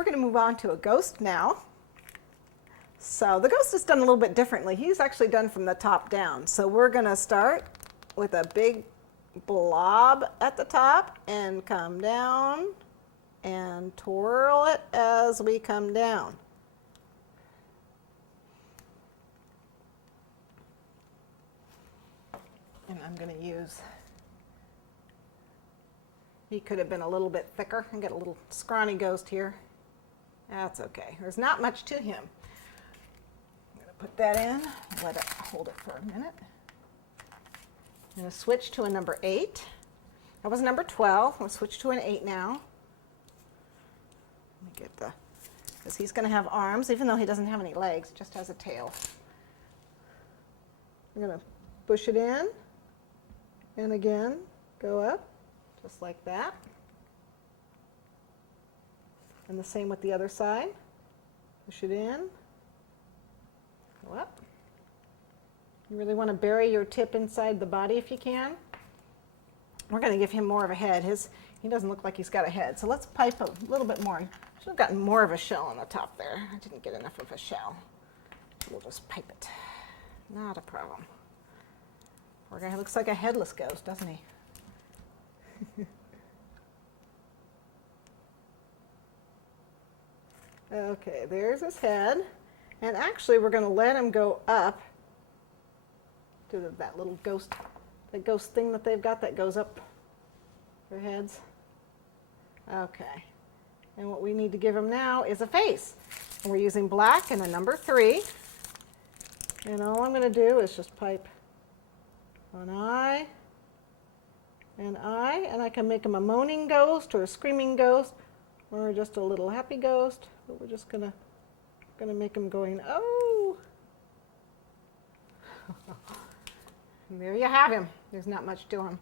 We're going to move on to a ghost now. So the ghost is done a little bit differently. He's actually done from the top down. So we're going to start with a big blob at the top and come down and twirl it as we come down. And I'm going to use, he could have been a little bit thicker. I got a little scrawny ghost here. That's okay. There's not much to him. I'm going to put that in, let it hold it for a minute. I'm going to switch to a number 8. That was number 12. We'll switch to an 8 now. Let me get the, because he's going to have arms, even though he doesn't have any legs, just has a tail. I'm going to push it in, and again, go up, just like that. And the same with the other side. Push it in, go up. You really want to bury your tip inside the body if you can. We're going to give him more of a head. He doesn't look like he's got a head, so let's pipe a little bit more. Should have gotten more of a shell on the top there. I didn't get enough of a shell. We'll just pipe it. Not a problem. Poor guy looks like a headless ghost, doesn't he? Okay, there's his head. And actually, we're going to let him go up to that little ghost, the ghost thing that they've got that goes up their heads. Okay. And what we need to give him now is a face. And we're using black and a number 3. And all I'm going to do is just pipe an eye, and I can make him a moaning ghost or a screaming ghost or just a little happy ghost. But we're just gonna make him going, oh. And there you have him. There's not much to him.